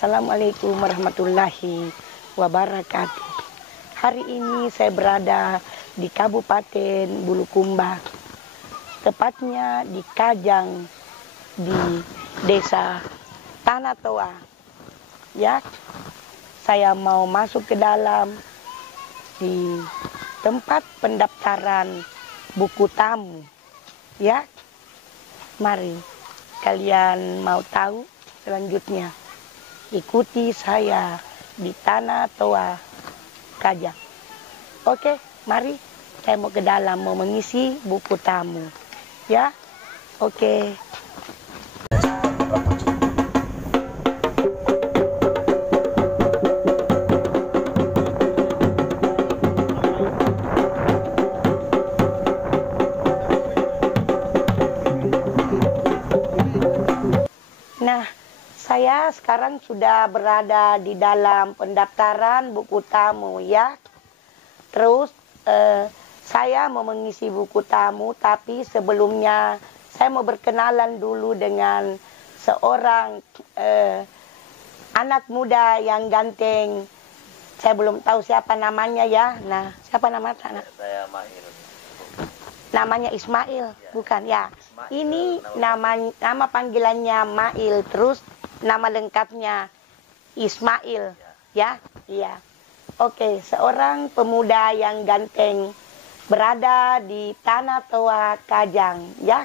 Assalamualaikum warahmatullahi wabarakatuh. Hari ini saya berada di Kabupaten Bulukumba, tepatnya di Kajang, di Desa Tanah Toa. Ya, saya mau masuk ke dalam di tempat pendaftaran buku tamu. Ya, mari kalian mau tahu selanjutnya. Ikuti saya di Tanah Toa Kajang. Oke, mari saya mau ke dalam mau mengisi buku tamu. Ya, oke. Nah, saya sekarang sudah berada di dalam pendaftaran buku tamu ya. Terus saya mau mengisi buku tamu, tapi sebelumnya saya mau berkenalan dulu dengan seorang anak muda yang ganteng. Saya belum tahu siapa namanya ya. Nah, siapa namanya anak? Saya Mail. Namanya Ismail, Ya. bukan ya? Ismail, Ini nama panggilannya Mail, terus nama lengkapnya Ismail, ya? Iya. Oke, seorang pemuda yang ganteng berada di Tanah Toa Kajang, ya.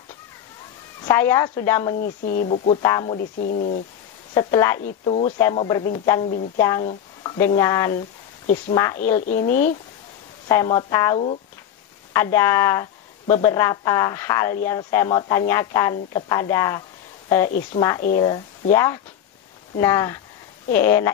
Saya sudah mengisi buku tamu di sini. Setelah itu saya mau berbincang-bincang dengan Ismail ini. Saya mau tahu ada beberapa hal yang saya mau tanyakan kepada Ismail, ya. Nah,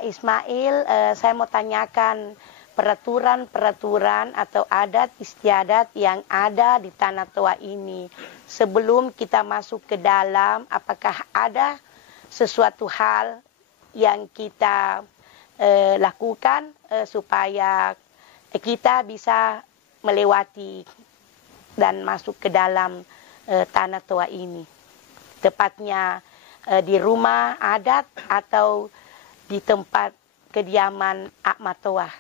Ismail, saya mau tanyakan peraturan-peraturan atau adat istiadat yang ada di Tanah Toa ini. Sebelum kita masuk ke dalam, apakah ada sesuatu hal yang kita lakukan supaya kita bisa melewati dan masuk ke dalam Tanah Toa ini, tepatnya di rumah adat atau di tempat kediaman Ahmad Toa.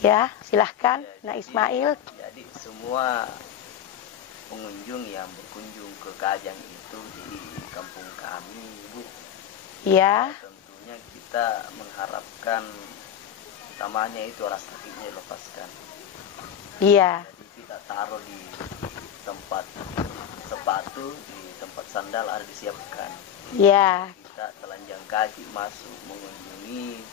Ya, silahkan, Nah Ismail. Jadi semua pengunjung yang berkunjung ke Kajang itu di kampung kami, Bu. Ya. Tentunya kita mengharapkan utamanya itu rasa sakitnya dilepaskan. Iya. Jadi kita taruh di tempat sepatu, di tempat sandal ada disiapkan. Iya. Kita telanjang kaki masuk mengunjungi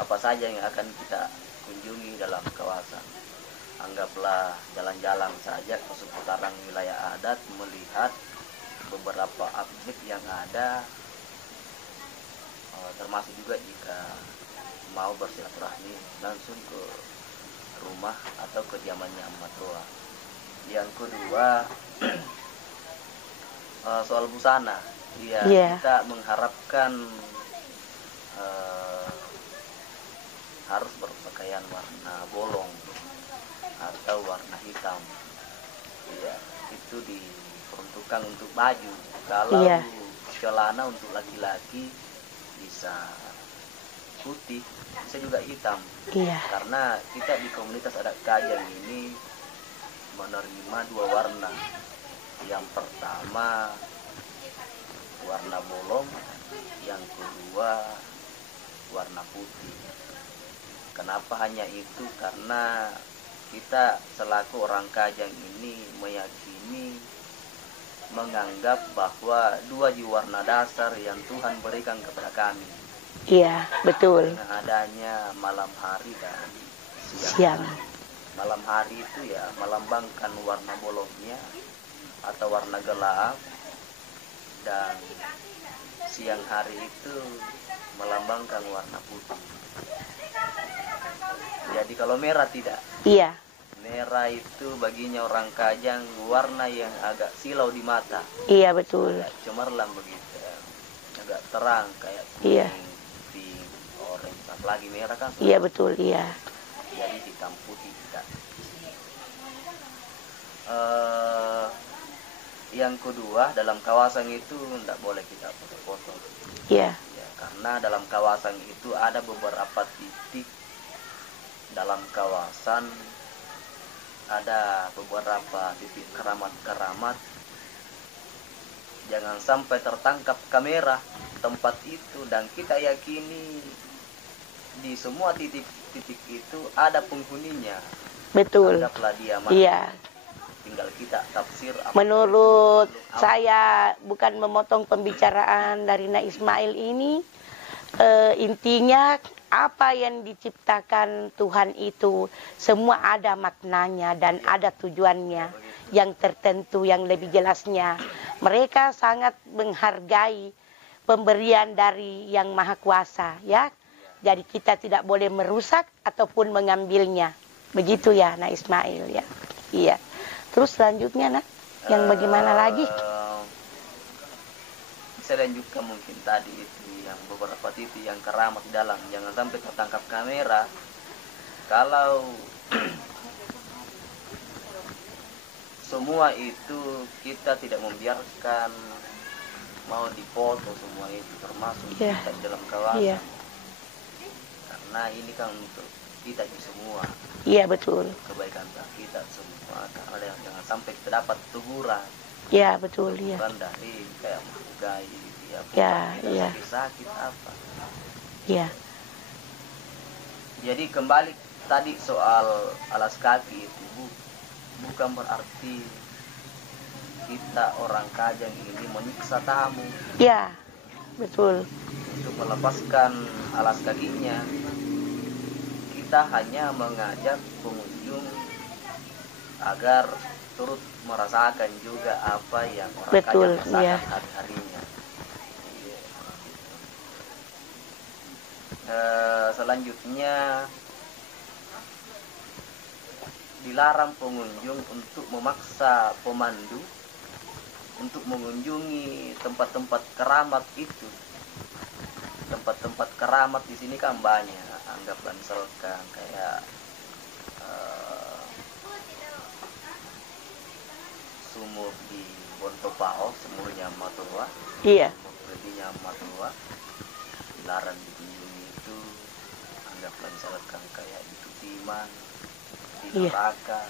apa saja yang akan kita kunjungi dalam kawasan. Anggaplah jalan-jalan saja ke seputaran wilayah adat, melihat beberapa objek yang ada, termasuk juga jika mau bersilaturahmi langsung ke rumah atau kediamannya Ahmad Toa. Yang kedua, soal busana. Iya. Kita mengharapkan harus berpakaian warna bolong atau warna hitam. Ya, itu diperuntukkan untuk baju. Kalau celana untuk laki-laki bisa putih, bisa juga hitam. Iya. Karena kita di komunitas adat Kajang ini menerima dua warna. Yang pertama warna bolong, yang kedua warna putih. Kenapa hanya itu? Karena kita selaku orang Kajang ini meyakini, menganggap bahwa dua warna dasar yang Tuhan berikan kepada kami. Iya, betul. Dengan adanya malam hari dan Siang. Malam hari itu ya melambangkan warna bolongnya atau warna gelap, dan siang hari itu melambangkan warna putih. Jadi kalau merah tidak. Iya. Merah itu baginya orang Kajang warna yang agak silau di mata. Iya, betul. Agak cemerlang begitu. Agak terang kayak Iya. pink, orange, apalagi merah kan. Iya, betul, iya. Jadi hitam putih tidak. yang kedua, dalam kawasan itu tidak boleh kita foto-foto. Iya. Ya, karena dalam kawasan itu ada beberapa titik dalam kawasan, ada beberapa titik keramat-keramat. Jangan sampai tertangkap kamera tempat itu, dan kita yakini di semua titik-titik itu ada penghuninya. Betul. Anggaplah dia mati. Iya. Tinggal kita tafsir. Menurut saya, bukan memotong pembicaraan dari Nak Ismail ini, intinya apa yang diciptakan Tuhan itu semua ada maknanya dan ada tujuannya yang tertentu, yang lebih jelasnya. Mereka sangat menghargai pemberian dari Yang Maha Kuasa, ya. Jadi kita tidak boleh merusak ataupun mengambilnya. Begitu ya, Nak Ismail, ya. Iya. Terus selanjutnya, Nak, yang bagaimana lagi? Saya lanjutkan mungkin tadi itu yang beberapa titik yang keramat di dalam, jangan sampai tertangkap kamera. Kalau semua itu kita tidak membiarkan mau dipoto semua itu, termasuk kita di dalam kawasan. Karena ini kan untuk kita semua. Iya, betul. Kebaikan kita semua. Karena jangan sampai kita dapat teguran. Iya, betul. Iya. Bukan dari kayak menghargai, ya, sakit apa. Iya. Jadi kembali tadi soal alas kaki itu, bukan berarti kita orang Kajang ini menyiksa tamu. Iya, betul. Untuk melepaskan alas kakinya, kita hanya mengajak pengunjung agar turut merasakan juga apa yang orang Kajang rasakan hari-harinya. Selanjutnya, dilarang pengunjung untuk memaksa pemandu untuk mengunjungi tempat-tempat keramat itu. Tempat-tempat keramat di sini kan banyak. Anggaplah misalkan kayak sumur di Bontopao, sumurnya Matua. Iya. Sumurnya Matua dilarang dikunjungi itu. Anggaplah misalkan kayak di Tutiman, di neraka.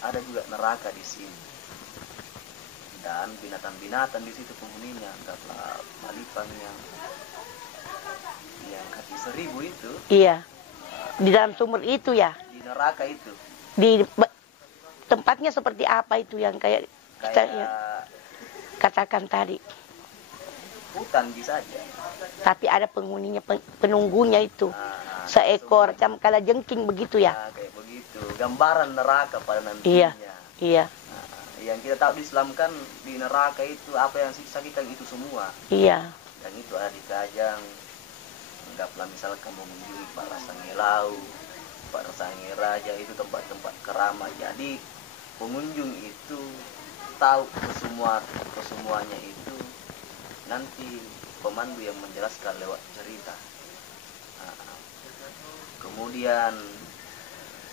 Ada juga neraka di sini. Dan binatang-binatang di situ penghuninya, anggaplah malipang yang kaki 1000 itu. Iya. Di dalam sumur itu ya. Di neraka itu. Di tempatnya seperti apa itu yang kayak kita katakan tadi? Hutan bisa aja. Tapi ada penghuninya, penunggunya itu. Seekor macam kalajengking begitu ya. Kayak begitu. Gambaran neraka pada nantinya. Iya. Yang kita tahu di Islam kan di neraka itu apa yang siksa kita itu semua. Iya. Dan itu ada di Kajang. Anggaplah misalkan mengunjungi para Sangelau, para Sange Raja, itu tempat-tempat keramat. Jadi pengunjung itu tahu kesemuanya itu nanti pemandu yang menjelaskan lewat cerita. Kemudian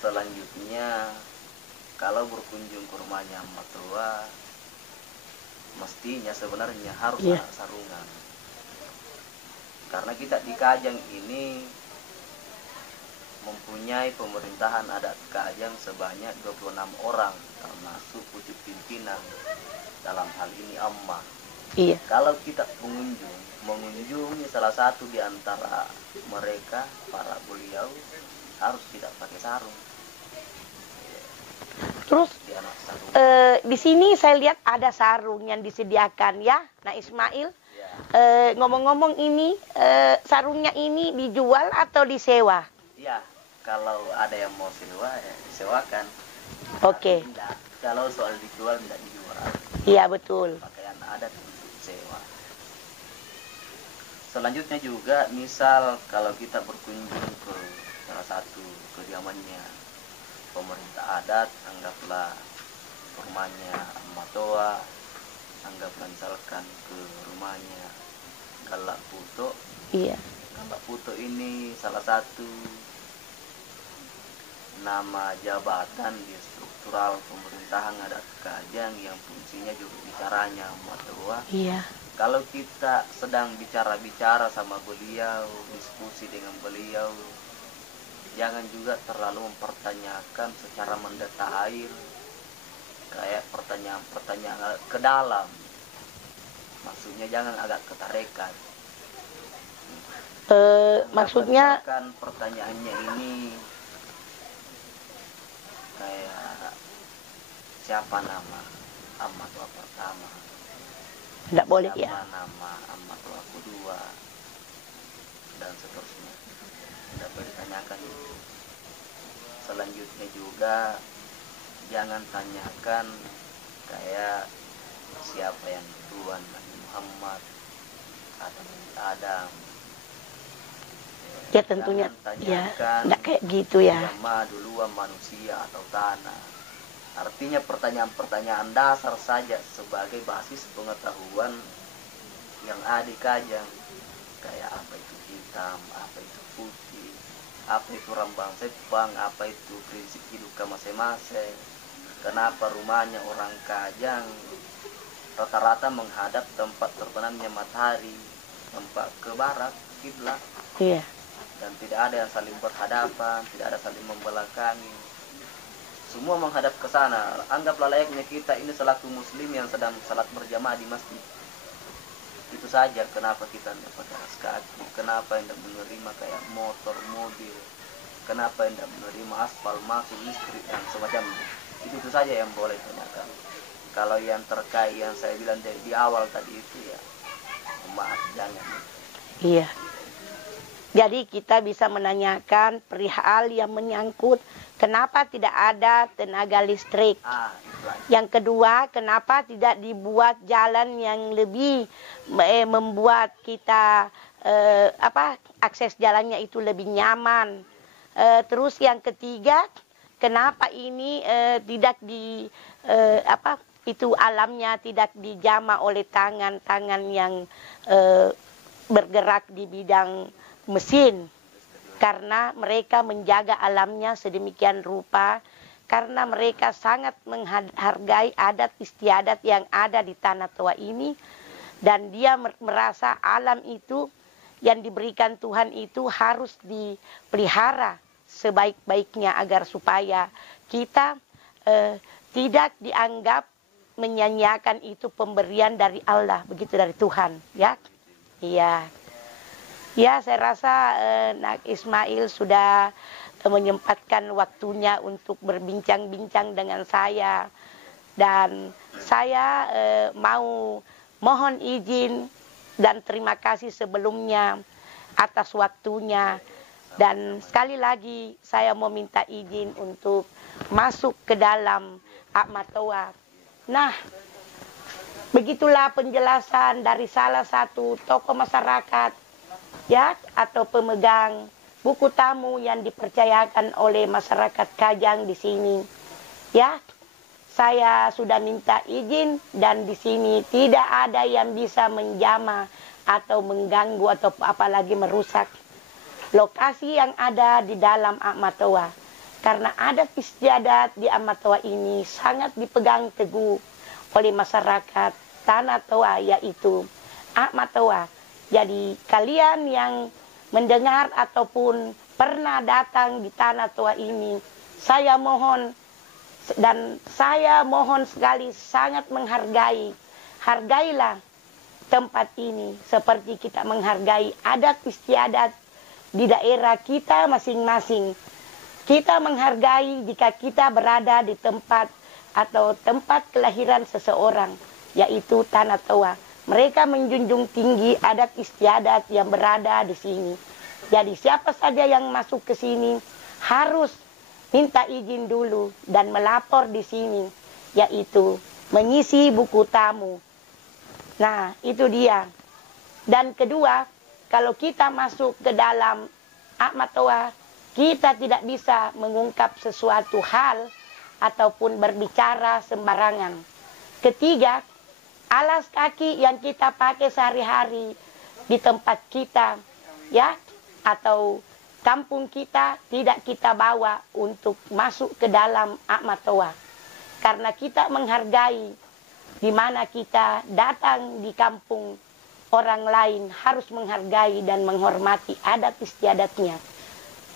selanjutnya, kalau berkunjung ke rumahnya Matua, mestinya sebenarnya harus ada sarungan. Karena kita di Kajang ini mempunyai pemerintahan adat Kajang sebanyak 26 orang, termasuk pucuk pimpinan, dalam hal ini Amma. Iya. Kalau kita mengunjungi salah satu di antara mereka, para beliau, harus tidak pakai sarung. Terus di sini saya lihat ada sarung yang disediakan ya, Nak Ismail. Ngomong-ngomong ini, sarungnya ini dijual atau disewa? Iya, kalau ada yang mau sewa ya disewakan. Oke. Kalau soal dijual tidak dijual. Iya, betul. Pakaian adat untuk sewa. Selanjutnya juga, misal kalau kita berkunjung ke salah satu kediamannya pemerintah adat, anggaplah rumahnya Matoa, anggaplah misalkan ke rumahnya Galak Puto. Iya. Galak Puto ini salah satu nama jabatan di struktural pemerintahan adat Kajang yang fungsinya juga bicaranya matua. Iya. Kalau kita sedang bicara-bicara sama beliau, diskusi dengan beliau, jangan juga terlalu mempertanyakan secara mendetail, kayak pertanyaan-pertanyaan ke dalam. Maksudnya jangan agak ketarekan. Maksudnya kan pertanyaannya ini kayak siapa nama amat tua pertama, tidak boleh siapa ya. nama amat tua kedua, dan seterusnya. Tidak boleh ditanyakan itu. Selanjutnya juga jangan tanyakan kayak siapa yang Tuhan, Nabi Muhammad atau Nabi Adam. Ya tentunya ya tidak kayak gitu ya. Yang duluan manusia atau tanah. Artinya pertanyaan-pertanyaan dasar saja sebagai basis pengetahuan yang ada di Kajang. Kayak apa itu hitam, apa itu putih, apa itu rambang sepang, apa itu prinsip hidup masing-masing. Kenapa rumahnya orang Kajang rata-rata menghadap tempat terbenamnya matahari, tempat ke barat, kiblat. Iya. Dan tidak ada yang saling berhadapan, tidak ada saling membelakangi. Semua menghadap ke sana. Anggaplah layaknya kita ini selaku muslim yang sedang salat berjamaah di masjid. Itu saja kenapa kita tidak pakai alas kaki, kenapa tidak menerima kayak motor, mobil, kenapa tidak menerima aspal, masuk listrik dan semacamnya. Itu saja yang boleh tanyakan. Kalau yang terkait yang saya bilang di awal tadi itu ya, maaf jangan. Iya. Jadi kita bisa menanyakan perihal yang menyangkut kenapa tidak ada tenaga listrik. Yang kedua, kenapa tidak dibuat jalan yang lebih membuat kita akses jalannya itu lebih nyaman. Terus yang ketiga, kenapa ini tidak itu alamnya tidak dijama oleh tangan-tangan yang bergerak di bidang mesin, karena mereka menjaga alamnya sedemikian rupa, karena mereka sangat menghargai adat istiadat yang ada di tanah Toa ini, dan dia merasa alam itu yang diberikan Tuhan itu harus dipelihara sebaik-baiknya agar supaya kita tidak dianggap menyanyiakan itu pemberian dari Allah, begitu dari Tuhan, ya. Iya. Ya, saya rasa Nak Ismail sudah menyempatkan waktunya untuk berbincang-bincang dengan saya. Dan saya mau mohon izin dan terima kasih sebelumnya atas waktunya. Dan sekali lagi saya mau minta izin untuk masuk ke dalam Ahmad Toa. Nah, begitulah penjelasan dari salah satu tokoh masyarakat, ya, atau pemegang buku tamu yang dipercayakan oleh masyarakat Kajang di sini. Ya, saya sudah minta izin dan di sini tidak ada yang bisa menjama atau mengganggu atau apalagi merusak lokasi yang ada di dalam Ahmad Toa. Karena adat istiadat di Ahmad Toa ini sangat dipegang teguh oleh masyarakat Tanah Toa, yaitu Ahmad Toa. Jadi kalian yang mendengar ataupun pernah datang di Tanah Toa ini, saya mohon dan saya mohon sekali sangat menghargai. Hargailah tempat ini seperti kita menghargai adat istiadat di daerah kita masing-masing. Kita menghargai jika kita berada di tempat atau tempat kelahiran seseorang, yaitu Tanah Toa. Mereka menjunjung tinggi adat istiadat yang berada di sini. Jadi siapa saja yang masuk ke sini harus minta izin dulu dan melapor di sini, yaitu mengisi buku tamu. Nah, itu dia. Dan kedua, kalau kita masuk ke dalam Ahmad Toa, kita tidak bisa mengungkap sesuatu hal ataupun berbicara sembarangan. Ketiga, alas kaki yang kita pakai sehari-hari di tempat kita, ya, atau kampung kita tidak kita bawa untuk masuk ke dalam Akmatoa. Karena kita menghargai di mana kita datang di kampung orang lain, harus menghargai dan menghormati adat istiadatnya.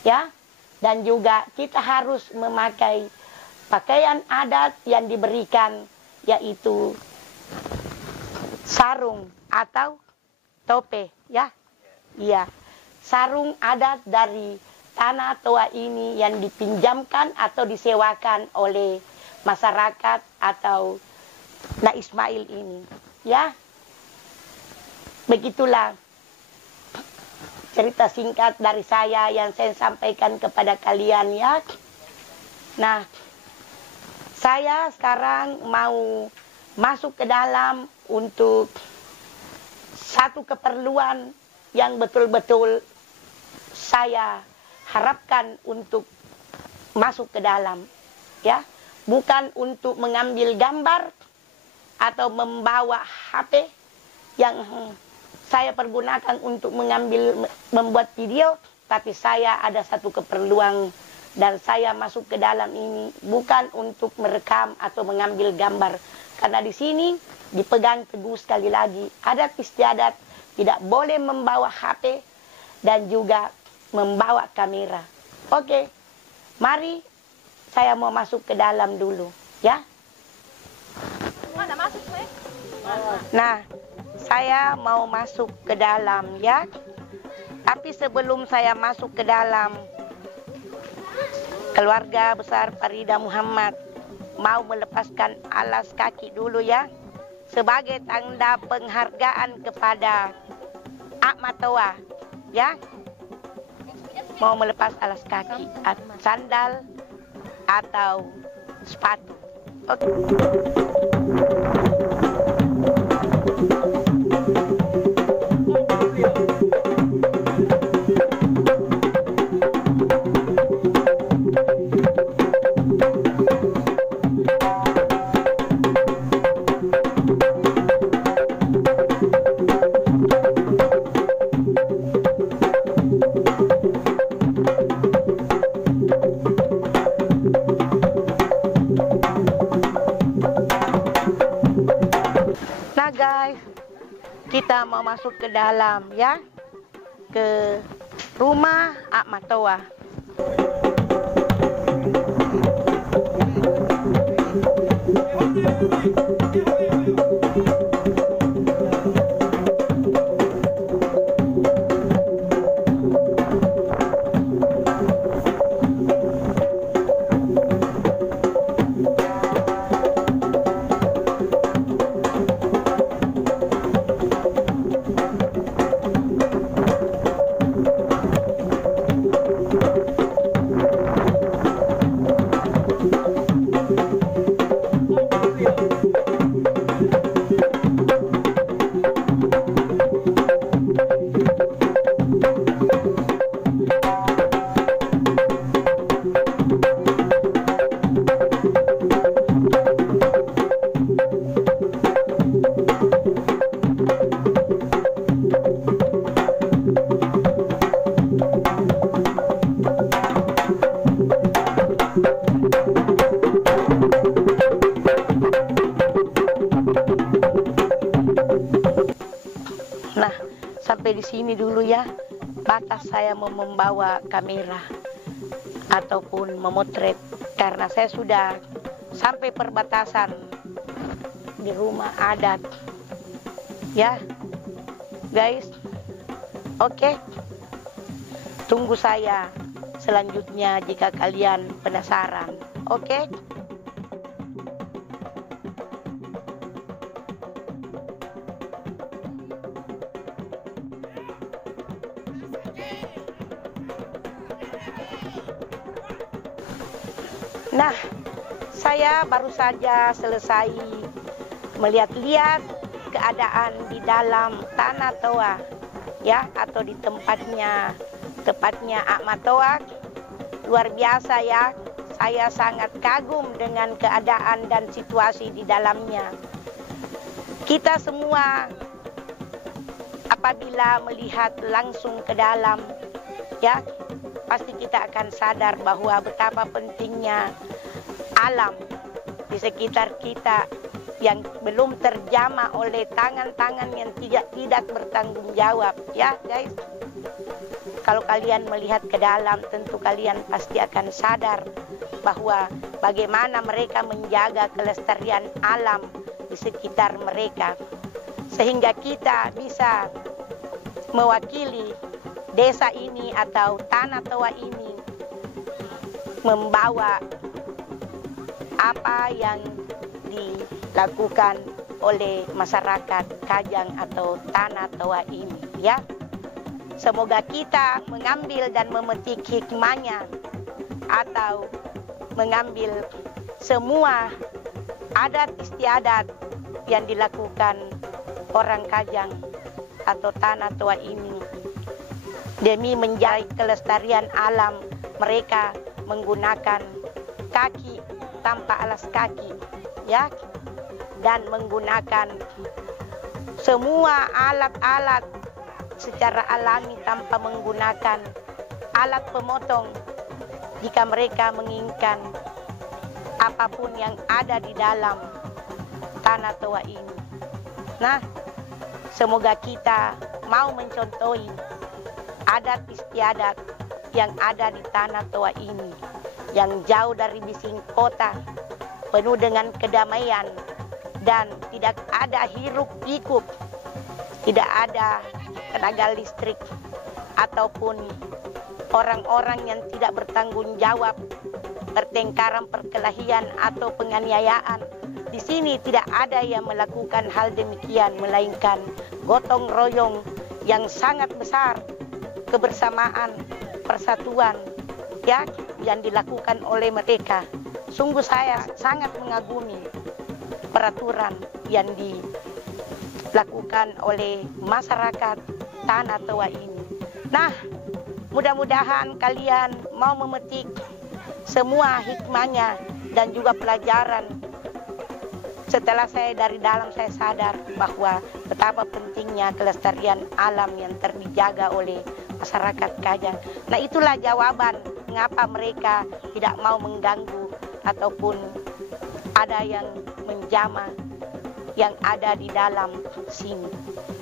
Ya, dan juga kita harus memakai pakaian adat yang diberikan, yaitu sarung atau tope, ya. Iya. Sarung adat dari tanah Toa ini yang dipinjamkan atau disewakan oleh masyarakat atau Nak Ismail ini, ya. Begitulah cerita singkat dari saya yang saya sampaikan kepada kalian, ya. Nah, saya sekarang mau masuk ke dalam untuk satu keperluan yang betul-betul saya harapkan untuk masuk ke dalam, ya. Bukan untuk mengambil gambar atau membawa HP yang saya pergunakan untuk membuat video, tapi saya ada satu keperluan dan saya masuk ke dalam ini bukan untuk merekam atau mengambil gambar. Karena di sini dipegang teguh sekali lagi, adat istiadat tidak boleh membawa HP dan juga membawa kamera. Oke, mari saya mau masuk ke dalam dulu, ya. Nah, saya mau masuk ke dalam, ya. Tapi sebelum saya masuk ke dalam, keluarga besar Farida Muhammad mau melepaskan alas kaki dulu, ya. Sebagai tanda penghargaan kepada Akmatoa, ya. Mau melepas alas kaki, sandal atau sepatu. Oke. Guys, kita mau masuk ke dalam, ya, ke rumah Akmatoa. Nah, sampai di sini dulu, ya. Batas saya mau membawa kamera ataupun memotret karena saya sudah sampai perbatasan di rumah adat, ya, guys. Oke. Tunggu saya selanjutnya jika kalian penasaran. Oke. Nah, saya baru saja selesai melihat-lihat keadaan di dalam tanah Toa, ya, atau di tepatnya Akmatoa. Luar biasa, ya. Saya sangat kagum dengan keadaan dan situasi di dalamnya. Kita semua apabila melihat langsung ke dalam, ya, pasti kita akan sadar bahwa betapa pentingnya alam di sekitar kita yang belum terjamah oleh tangan-tangan yang tidak bertanggung jawab, ya guys. Kalau kalian melihat ke dalam, tentu kalian pasti akan sadar bahwa bagaimana mereka menjaga kelestarian alam di sekitar mereka, sehingga kita bisa mewakili desa ini atau Tanah Toa ini membawa apa yang dilakukan oleh masyarakat Kajang atau Tanah Toa ini, ya. Semoga kita mengambil dan memetik hikmahnya atau mengambil semua adat istiadat yang dilakukan orang Kajang atau Tanah Toa ini demi menjaga kelestarian alam. Mereka menggunakan kaki tanpa alas kaki, ya, dan menggunakan semua alat-alat secara alami tanpa menggunakan alat pemotong jika mereka menginginkan apapun yang ada di dalam Tanah Toa ini. Nah, semoga kita mau mencontohi adat istiadat yang ada di Tanah Toa ini, yang jauh dari bising kota, penuh dengan kedamaian dan tidak ada hiruk pikuk, tidak ada tenaga listrik ataupun orang-orang yang tidak bertanggung jawab, pertengkaran, perkelahian atau penganiayaan. Di sini tidak ada yang melakukan hal demikian, melainkan gotong royong yang sangat besar, kebersamaan, persatuan, ya, yang dilakukan oleh mereka. Sungguh saya sangat mengagumi peraturan yang dilakukan oleh masyarakat Tanah Toa ini. Nah, mudah-mudahan kalian mau memetik semua hikmahnya dan juga pelajaran. Setelah saya dari dalam saya sadar bahwa betapa pentingnya kelestarian alam yang terdijaga oleh masyarakat Kajang. Nah, itulah jawaban mengapa mereka tidak mau mengganggu ataupun ada yang menjamah yang ada di dalam sini.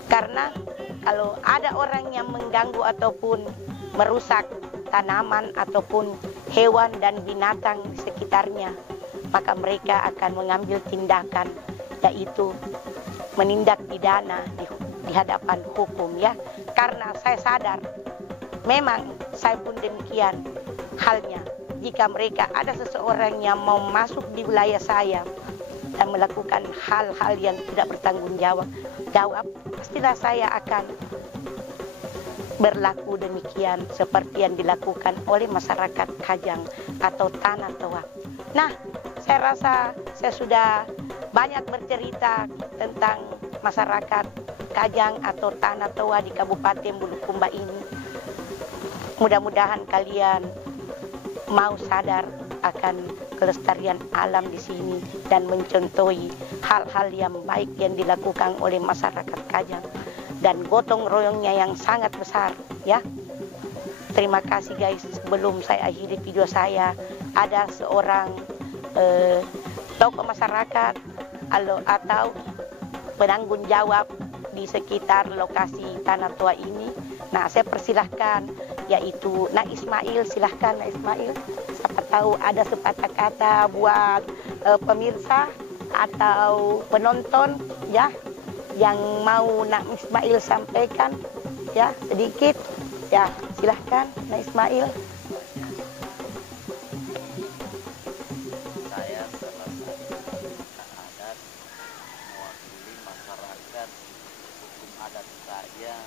Karena kalau ada orang yang mengganggu ataupun merusak tanaman ataupun hewan dan binatang di sekitarnya, maka mereka akan mengambil tindakan, yaitu menindak pidana di hadapan hukum, ya. Karena saya sadar, memang saya pun demikian halnya. Jika mereka ada seseorang yang mau masuk di wilayah saya dan melakukan hal-hal yang tidak bertanggung jawab, pastilah saya akan berlaku demikian seperti yang dilakukan oleh masyarakat Kajang atau Tanah Toa. Nah, saya rasa saya sudah banyak bercerita tentang masyarakat Kajang atau Tanah Toa di Kabupaten Bulukumba ini. Mudah-mudahan kalian mau sadar akan kelestarian alam di sini dan mencontohi hal-hal yang baik yang dilakukan oleh masyarakat Kajang dan gotong royongnya yang sangat besar, ya. Terima kasih guys. Sebelum saya akhiri video saya, ada seorang tokoh masyarakat atau penanggung jawab di sekitar lokasi Tanah Toa ini. Nah, saya persilahkan, yaitu Nak Ismail. Silahkan Nak Ismail. Siapa tahu ada sepatah kata buat pemirsa atau penonton, ya, yang mau Nak Ismail sampaikan, ya, sedikit, ya, silahkan Nak Ismail. Saya salah satu adat mewakili masyarakat hukum adat Kajang.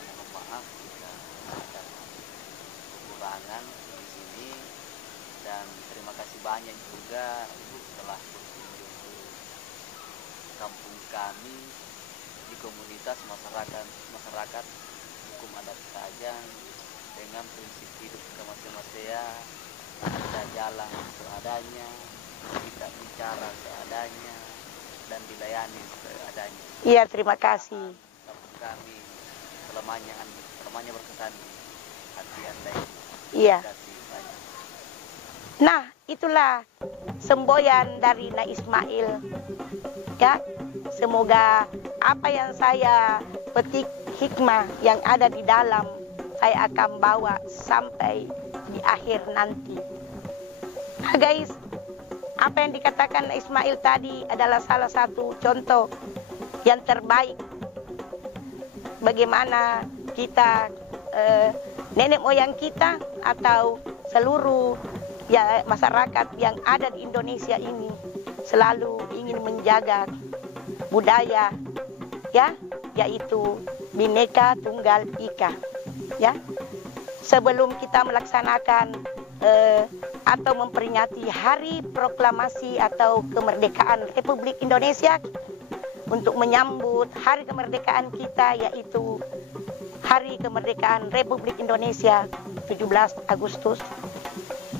Mohon maaf jika ada kekurangan di sini, dan terima kasih banyak juga Ibu telah berkunjung ke kampung kami di komunitas masyarakat hukum adat Kajang dengan prinsip hidup kemasya-masya, ada jalan seadanya, tidak bicara seadanya, dan dilayani seadanya. Iya, terima kasih. Kampung kami selamanya namanya berkesan di hati Anda. Iya. Kasih banyak. Nah, itulah semboyan dari Na Ismail. Ya, semoga apa yang saya petik hikmah yang ada di dalam saya akan bawa sampai di akhir nanti. Nah guys, apa yang dikatakan Na Ismail tadi adalah salah satu contoh yang terbaik bagaimana kita nenek moyang kita atau seluruh ya masyarakat yang ada di Indonesia ini selalu ingin menjaga budaya ya, yaitu Bhinneka Tunggal Ika ya. Sebelum kita melaksanakan atau memperingati hari proklamasi atau kemerdekaan Republik Indonesia, untuk menyambut hari kemerdekaan kita yaitu Hari Kemerdekaan Republik Indonesia 17 Agustus,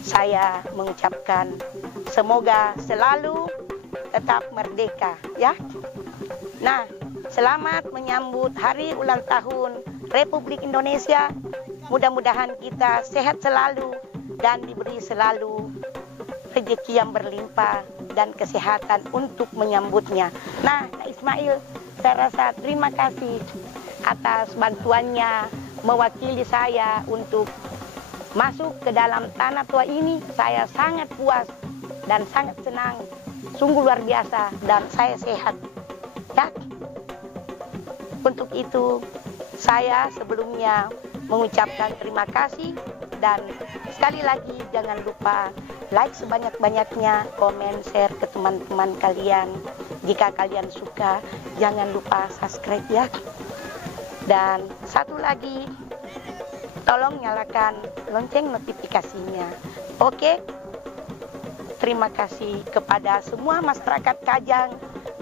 saya mengucapkan semoga selalu tetap merdeka ya. Nah, selamat menyambut hari ulang tahun Republik Indonesia. Mudah-mudahan kita sehat selalu dan diberi selalu rezeki yang berlimpah dan kesehatan untuk menyambutnya. Nah, Ismail, saya rasa terima kasih atas bantuannya mewakili saya untuk masuk ke dalam tanah tua ini. Saya sangat puas dan sangat senang, sungguh luar biasa, dan saya sehat ya. Untuk itu saya sebelumnya mengucapkan terima kasih, dan sekali lagi jangan lupa like sebanyak-banyaknya, komen, share ke teman-teman kalian. Jika kalian suka, jangan lupa subscribe ya. Dan satu lagi, tolong nyalakan lonceng notifikasinya. Oke? Terima kasih kepada semua masyarakat Kajang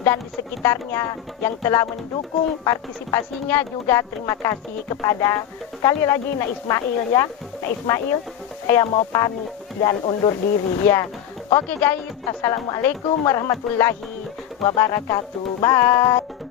dan di sekitarnya yang telah mendukung partisipasinya. Juga terima kasih kepada sekali lagi Na Ismail ya. Na Ismail, saya mau pamit dan undur diri ya. Oke guys, assalamualaikum warahmatullahi wabarakatuh. Bye.